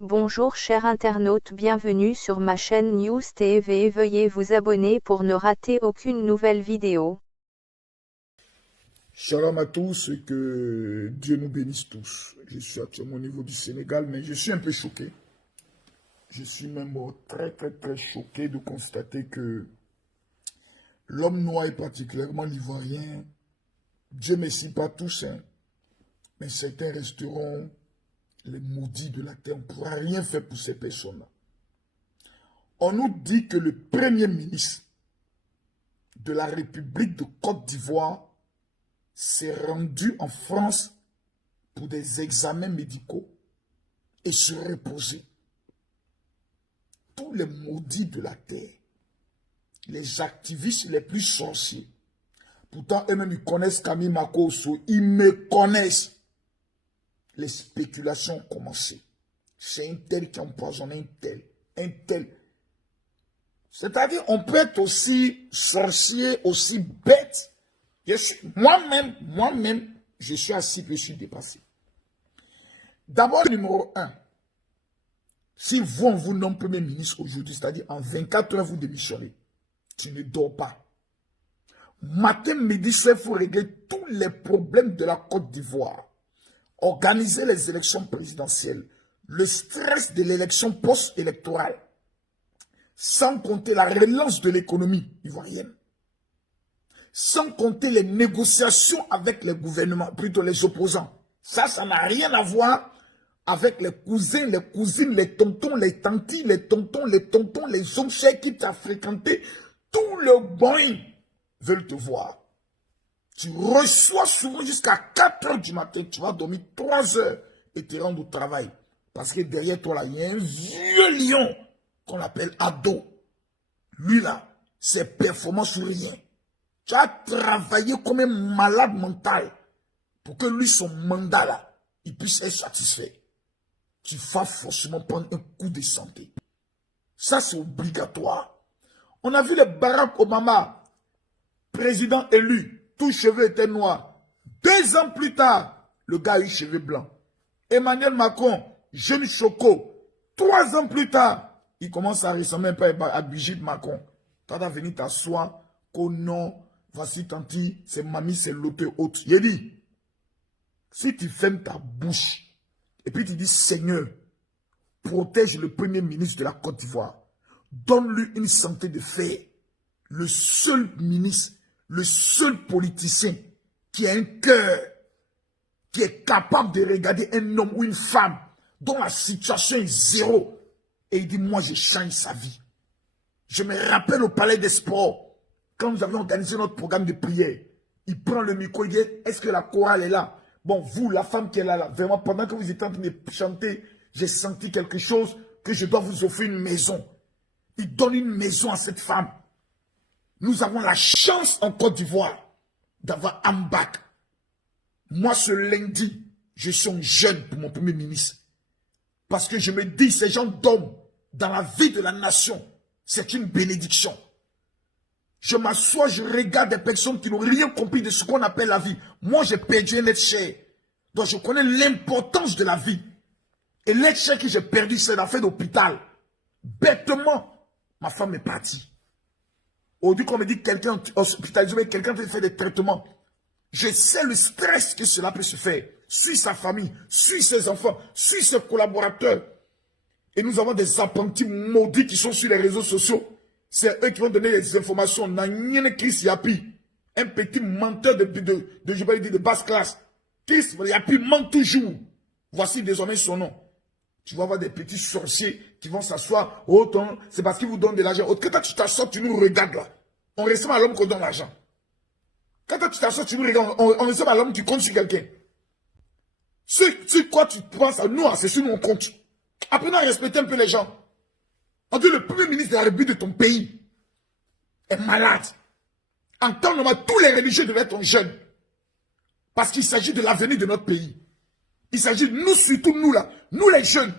Bonjour chers internautes, bienvenue sur ma chaîne News TV. Veuillez vous abonner pour ne rater aucune nouvelle vidéo. Shalom à tous et que Dieu nous bénisse tous. Je suis actuellement au niveau du Sénégal, mais je suis un peu choqué. Je suis même très choqué de constater que l'homme noir et particulièrement l'ivoirien, Dieu merci pas tous, hein, mais certains resteront les maudits de la terre. On ne pourra rien faire pour ces personnes-là. On nous dit que le premier ministre de la République de Côte d'Ivoire s'est rendu en France pour des examens médicaux et se reposer. Tous les maudits de la terre, les activistes les plus sorciers, pourtant eux-mêmes ils connaissent Camille Makosso, ils me connaissent. Les spéculations ont commencé. C'est un tel qui a empoisonné un tel. C'est-à-dire, on peut être aussi sorcier, aussi bête. Moi-même, je suis assis, je suis dépassé. D'abord, numéro 1, si vous, on vous nomme Premier ministre aujourd'hui, c'est-à-dire en 24 heures, vous démissionnez, tu ne dors pas. Matin, midi, soir, il faut régler tous les problèmes de la Côte d'Ivoire. Organiser les élections présidentielles, le stress de l'élection post-électorale, sans compter la relance de l'économie ivoirienne, sans compter les négociations avec les gouvernements, plutôt les opposants. Ça n'a rien à voir avec les cousins, les cousines, les tontons, les tantis, les tontons, les hommes chers qui t'ont fréquenté. Tout le boy veulent te voir. Tu reçois souvent jusqu'à 4 heures du matin. Tu vas dormir 3 heures et te rendre au travail. Parce que derrière toi, là, il y a un vieux lion qu'on appelle Ado. Lui, là, ses performances sur rien. Tu as travaillé comme un malade mental pour que lui, son mandat, là, il puisse être satisfait. Tu vas forcément prendre un coup de santé. Ça, c'est obligatoire. On a vu le Barack Obama, président élu. Tous les cheveux étaient noirs. 2 ans plus tard, le gars a eu cheveux blancs. Emmanuel Macron, jeune choco. 3 ans plus tard, il commence à ressembler un peu à Brigitte Macron. Tu vas venir t'asseoir, qu'au nom, voici tanti, c'est mamie, c'est l'autre autre. Il dit, si tu fermes ta bouche, et puis tu dis, Seigneur, protège le premier ministre de la Côte d'Ivoire. Donne-lui une santé de fer. Le seul ministre, le seul politicien qui a un cœur, qui est capable de regarder un homme ou une femme dont la situation est zéro. Et il dit, moi, je change sa vie. Je me rappelle au Palais des Sports, quand nous avions organisé notre programme de prière, il prend le micro, il dit, est-ce que la chorale est là? Bon, vous, la femme qui est là, vraiment, pendant que vous étiez en train de chanter, j'ai senti quelque chose que je dois vous offrir une maison. Il donne une maison à cette femme. Nous avons la chance en Côte d'Ivoire d'avoir Ambak. Moi, ce lundi, je suis un jeune pour mon premier ministre. Parce que je me dis, ces gens d'hommes dans la vie de la nation, c'est une bénédiction. Je m'assois, je regarde des personnes qui n'ont rien compris de ce qu'on appelle la vie. Moi, j'ai perdu un être cher. Donc, je connais l'importance de la vie. Et l'être cher que j'ai perdu, c'est l'affaire d'hôpital. Bêtement, ma femme est partie. Aujourd'hui, qu'on me dit quelqu'un hospitalisé, mais quelqu'un qui fait des traitements. Je sais le stress que cela peut se faire. Suit sa famille, suit ses enfants, suit ses collaborateurs. Et nous avons des apprentis maudits qui sont sur les réseaux sociaux. C'est eux qui vont donner les informations. Nanyene Chris Yapi, un petit menteur de basse classe. Chris Yapi ment toujours. Voici désormais son nom. Tu vas voir des petits sorciers qui vont s'asseoir. Autant, c'est parce qu'ils vous donnent de l'argent. Quand tu t'assois, tu nous regardes là. On ressemble à l'homme qu'on donne l'argent. Quand tu t'assois, tu nous regardes. On ressemble à l'homme qui compte sur quelqu'un. Si quoi tu penses à nous, c'est sur nous on compte. Apprenons à respecter un peu les gens. On dit le premier ministre de la République de ton pays est malade. En temps normal, tous les religieux devaient être jeunes. Parce qu'il s'agit de l'avenir de notre pays. Il s'agit de nous, surtout nous là, nous les jeunes.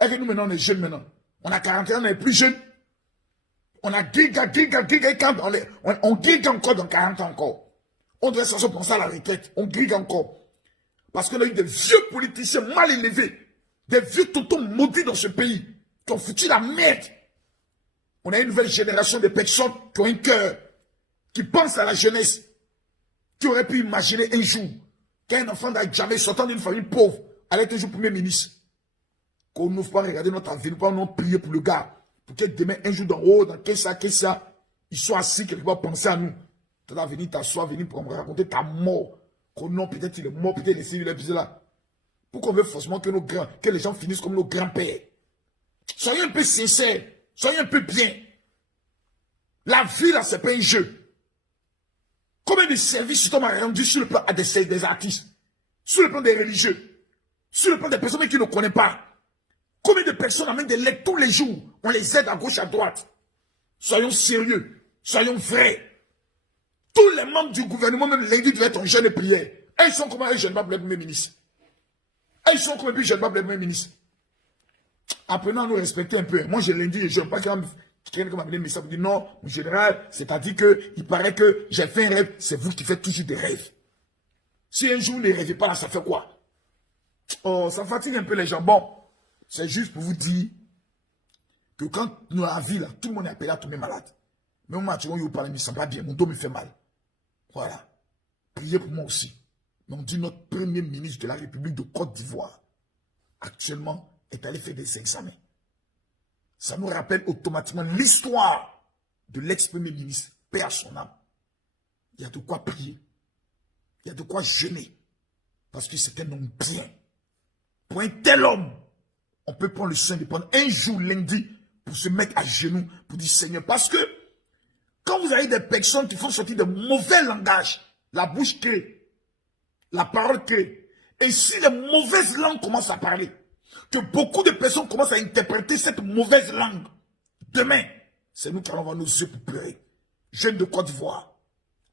Et que nous maintenant, on est jeunes maintenant. On a 41 ans, on est plus jeunes. On a giga, on giga encore dans 40 ans encore. On devrait s'en penser à la retraite. On giga encore. Parce qu'on a eu des vieux politiciens mal élevés Des vieux tontons maudits dans ce pays qui ont foutu la merde. On a une nouvelle génération de personnes qui ont un cœur, qui pensent à la jeunesse, qui auraient pu imaginer un jour qu'un enfant d'Adjamé sortant d'une famille pauvre allait être un jour premier ministre. Qu'on n'ouvre pas regarder notre avenir, pas non prier pour le gars. Pour que demain, un jour d'en haut, dans quel ça, ils soient assis quelque part, penser à nous. Tu vas venir t'asseoir, venir pour me raconter ta mort. Qu'on non, peut-être il est mort, peut-être il est là. Pourquoi on veut forcément que les gens finissent comme nos grands-pères? Soyez un peu sincères, soyez un peu bien. La vie, là, c'est pas un jeu. Combien de services on m'a rendu sur le plan des artistes, sur le plan des religieux, sur le plan des personnes qui ne connaissent pas? Combien de personnes amènent des lettres tous les jours? On les aide à gauche, à droite. Soyons sérieux, soyons vrais. Tous les membres du gouvernement, même lundi, devaient être en jeûne et prière. Et ils sont comment un jeune pas pour le premier ministre? Et ils sont comme un jeune pas pour le premier ministre? Apprenons à nous respecter un peu. Moi, j'ai lundi et je ne pas quelqu'un m'a amené un message pour dire non, mon général, c'est-à-dire qu'il paraît que j'ai fait un rêve. C'est vous qui faites toujours des rêves. Si un jour vous ne rêvez pas, là, ça fait quoi? Oh, ça fatigue un peu les gens. Bon, c'est juste pour vous dire que quand nous, la vie, là, tout le monde est appelé à tomber malade. Mais moi, tu vois, je vous parle, je ne me sens pas bien. Mon dos me fait mal. Voilà. Priez pour moi aussi. Mais on dit notre premier ministre de la République de Côte d'Ivoire, actuellement, est allé faire des examens. Ça nous rappelle automatiquement l'histoire de l'ex-premier ministre, paix à son âme. Il y a de quoi prier. Il y a de quoi jeûner. Parce que c'est un homme bien. Pour un tel homme, on peut prendre le soin de prendre un jour lundi pour se mettre à genoux, pour dire Seigneur. Parce que quand vous avez des personnes qui font sortir de mauvais langages, la bouche crée, la parole crée. Et si les mauvaises langues commencent à parler, que beaucoup de personnes commencent à interpréter cette mauvaise langue, demain, c'est nous qui allons avoir nos yeux pour pleurer. Jeunes de Côte d'Ivoire,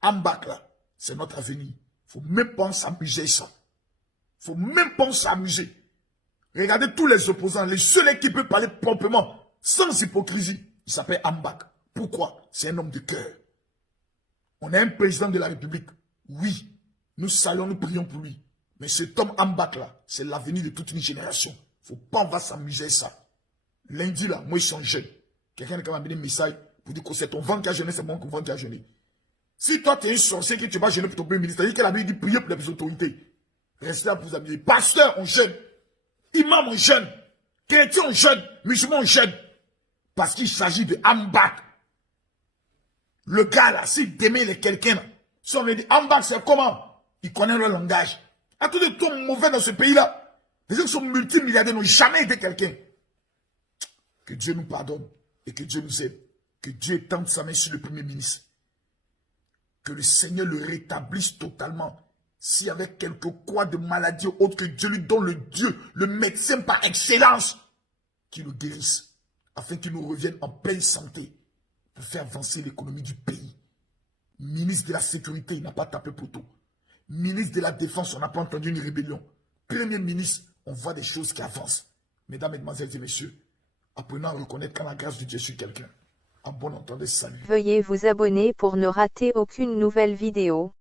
Ambak là, c'est notre avenir. Il ne faut même pas s'amuser ça. Il ne faut même pas s'amuser. Regardez tous les opposants, les seuls qui peuvent parler proprement, sans hypocrisie, il s'appelle Ambak. Pourquoi? C'est un homme de cœur. On a un président de la République. Oui, nous saluons, nous prions pour lui. Mais cet homme Ambak là, c'est l'avenir de toute une génération. Il ne faut pas, on va s'amuser ça. Lundi là, moi je suis en jeûne. Quelqu'un m'a amené un message pour dire que c'est ton ventre qui a jeûné, c'est mon ventre qui a jeûné. Si toi tu es un sorcier que tu vas jeûner pour ton premier ministre, c'est-à-dire qu'elle a dit prier pour les autorités. Restez là pour vous amuser. Pasteur, on jeûne. Imam, on jeûne. Chrétien, on jeûne. Musulman, on jeûne. Parce qu'il s'agit de Ambak. Le gars là, si demain il est quelqu'un, si on me dit Ambak, c'est comment? Il connaît le langage. Attendez, tout mauvais dans ce pays-là. Les gens qui sont multimilliardaires n'ont jamais été quelqu'un. Que Dieu nous pardonne et que Dieu nous aide. Que Dieu tende sa main sur le premier ministre. Que le Seigneur le rétablisse totalement. S'il y avait quelque quoi de maladie ou autre, que Dieu lui donne le Dieu, le médecin par excellence, qui le guérisse, afin qu'il nous revienne en pleine santé pour faire avancer l'économie du pays. Ministre de la Sécurité, il n'a pas tapé poteau. Ministre de la Défense, on n'a pas entendu une rébellion. Premier ministre, on voit des choses qui avancent. Mesdames, Mesdemoiselles et Messieurs, apprenons à reconnaître quand la grâce de Dieu sur quelqu'un. À bon entendeur, salut. Veuillez vous abonner pour ne rater aucune nouvelle vidéo.